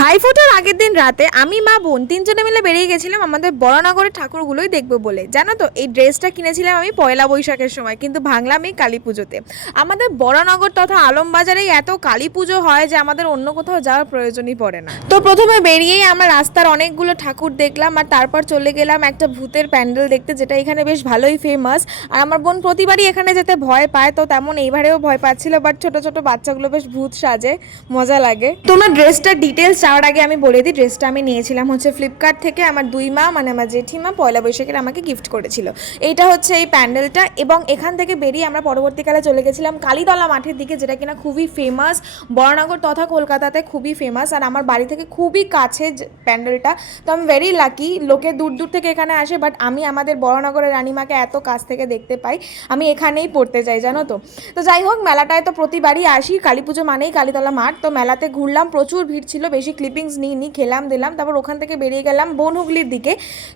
ভাইফোঁটার আগের দিন রাতে আমি মা বোন তিনজনে মিলে বেরিয়ে গেছিলাম আমাদের বড়নগরের ঠাকুরগুলোই দেখবো বলে। জানো তো এই ড্রেসটা কিনেছিলাম আমি পয়লা বৈশাখের সময়, কিন্তু ভাঙলাম এই কালী পুজোতে। আমাদের বড়নগর তথা আলমবাজারে এত কালী পুজো হয় যে আমাদের অন্য কোথাও যাওয়ার প্রয়োজনই পড়ে না। তো প্রথমে বেরিয়েই আমরা রাস্তার অনেকগুলো ঠাকুর দেখলাম, আর তারপর চলে গেলাম একটা ভূতের প্যান্ডেল দেখতে, যেটা এখানে বেশ ভালোই ফেমাস। আর আমার বোন প্রতিবারই এখানে যেতে ভয় পায়, তো তেমন এইবারেও ভয় পাচ্ছিল, বাট ছোট ছোট বাচ্চাগুলো বেশ ভূত সাজে, মজা লাগে। তোমরা ড্রেসটার ডিটেলস যাওয়ার আগে আমি বলে দিই, ড্রেসটা আমি নিয়েছিলাম হচ্ছে ফ্লিপকার্ট থেকে। আমার দুই মা মানে আমার জেঠিমা পয়লা বৈশাখের আমাকে গিফট করেছিল। এইটা হচ্ছে এই প্যান্ডেলটা, এবং এখান থেকে বেরিয়ে আমরা পরবর্তীকালে চলে গেছিলাম কালীতলা মাঠের দিকে, যেটা কিনা খুবই ফেমাস বড়নগর তথা কলকাতাতে খুবই ফেমাস। আর আমার বাড়ি থেকে খুবই কাছে প্যান্ডেলটা, তো আমি ভেরি লাকি। লোকে দূর দূর থেকে এখানে আসে, বাট আমি আমাদের বড়নগরের রানীমাকে এত কাছ থেকে দেখতে পাই, আমি এখানেই পড়তে যাই, জানো তো। তো যাই হোক, মেলাটায় তো প্রতিবারই আসি, কালী পুজো মানেই কালীতলা মাঠ। তো মেলাতে ঘুরলাম, প্রচুর ভিড় ছিল, বেশি ক্লিপিংস নিইনি, খেলাম দিলাম। তারপর ওখান থেকে বেরিয়ে গেলাম বনহুগলির দিকে,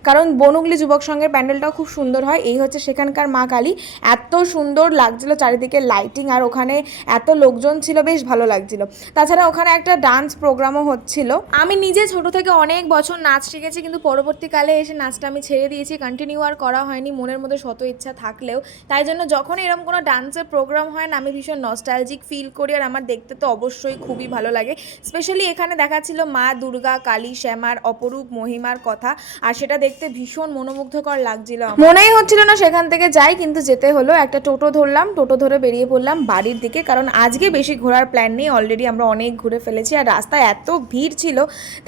কারণ বনহুগলি যুবক সংঘের প্যান্ডেলটাও খুব সুন্দর হয়। এই হচ্ছে সেখানকার মা কালী, এত সুন্দর লাগছিল চারিদিকে লাইটিং, আর ওখানে এত লোকজন ছিল, বেশ ভালো লাগছিল। তাছাড়া ওখানে একটা ডান্স প্রোগ্রামও হচ্ছিল। আমি নিজে ছোট থেকে অনেক বছর নাচ শিখেছি, কিন্তু পরবর্তীকালে এসে নাচটা আমি ছেড়ে দিয়েছি, কন্টিনিউ আর করা হয়নি, মনের মধ্যে শত ইচ্ছা থাকলেও। তাই জন্য যখন এরকম কোনো ডান্সের প্রোগ্রাম হয় না, আমি ভীষণ নস্টালজিক ফিল করি, আর আমার দেখতে তো অবশ্যই খুবই ভালো লাগে। স্পেশালি এখানে দেখাচ্ছিল মা দুর্গা, কালী, শ্যামার অপরূপ মহিমার কথা, আর সেটা দেখতে ভীষণ মনোমুগ্ধকর লাগছিল। মনেই হচ্ছিল না সেখান থেকে যাই, কিন্তু যেতে হলো। একটা টোটো ধরলাম, টোটো ধরে বেরিয়ে পড়লাম বাড়ির দিকে, কারণ আজকে বেশি ঘোরার প্ল্যান নেই, অলরেডি আমরা অনেক ঘুরে ফেলেছি। আর রাস্তায় এত ভিড় ছিল,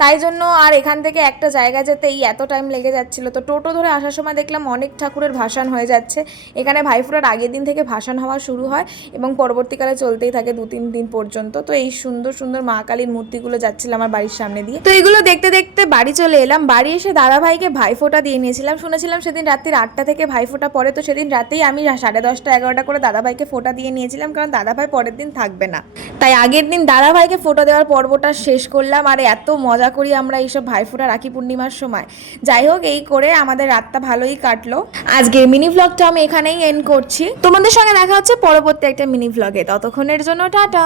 তাই জন্য আর এখান থেকে একটা জায়গা যেতেই এত টাইম লেগে যাচ্ছিল। তো টোটো ধরে আসার সময় দেখলাম অনেক ঠাকুরের ভাসান হয়ে যাচ্ছে। এখানে ভাইফোঁটার আগের দিন থেকে ভাসান হওয়া শুরু হয়, এবং পরবর্তীকালে চলতেই থাকে 2-3 দিন পর্যন্ত। তো এই সুন্দর সুন্দর মা কালীর মূর্তিগুলো যাচ্ছিল আমার বাড়ির সামনে দিয়ে। তো এগুলো দেখতে দেখতে বাড়ি চলে এলাম। বাড়ি এসে দাদাভাইকে ভাইফোঁটা দিয়ে নিয়েছিলাম। শুনেছিলাম সেদিন রাত্রি 8টা থেকে ভাইফোঁটা পড়ে, তো সেদিন রাতেই আমি 10:30-11টা করে দাদাভাইকে ফোঁটা দিয়ে নিয়েছিলাম, কারণ দাদাভাই পরের দিন থাকবে না। তাই আগের দিন দাদাভাইকে ফোঁটা দেওয়ার পর্বটা শেষ করলাম। আর এত মজা করি আমরা এইসব ভাইফোঁটা রাখি পূর্ণিমার সময়। যাই হোক, এই করে আমাদের রাতটা ভালোই কাটলো। আজকের মিনি ভ্লগটা আমি এখানেই এন্ড করছি। তোমাদের সঙ্গে দেখা হচ্ছে পরবর্তী একটা মিনি ভ্লগে, ততক্ষণের জন্য টাটা।